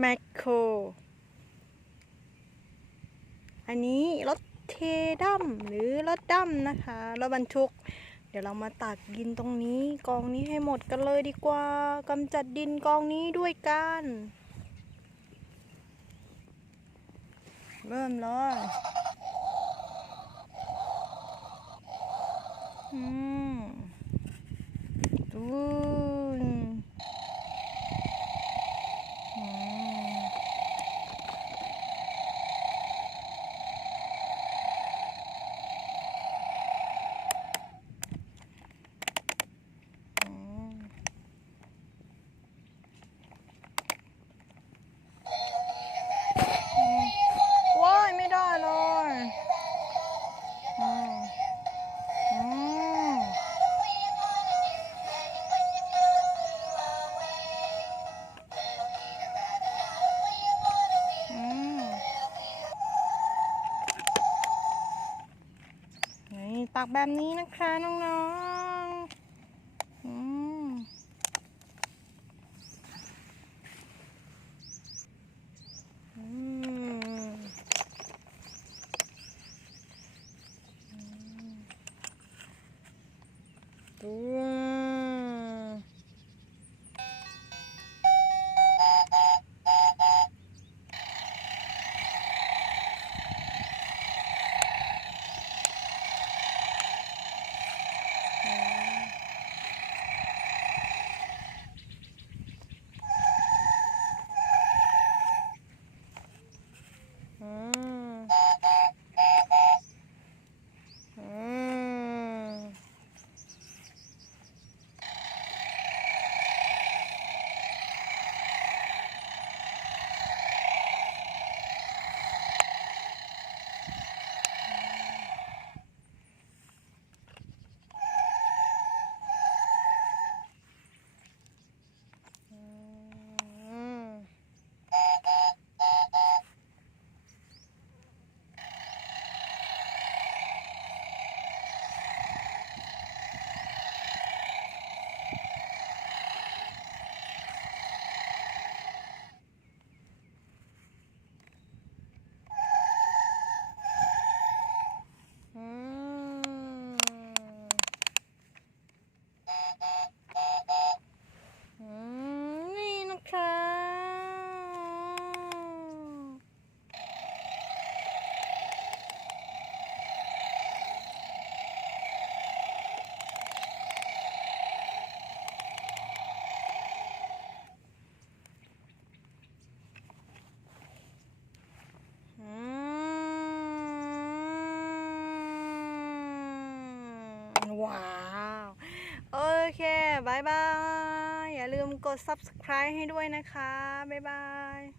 แมคโครอันนี้รถเทดัมหรือรถดัมนะคะรถบรรทุกเดี๋ยวเรามาตักดินตรงนี้กองนี้ให้หมดกันเลยดีกว่ากำจัดดินกองนี้ด้วยกันเริ่มเลยตูนว้ายไม่ได้เลยนี่ตักแบบนี้นะคะน้องๆตัวนี่นะคะว้าวโอเคบายบายอย่าลืมกด subscribe ให้ด้วยนะคะบ๊ายบาย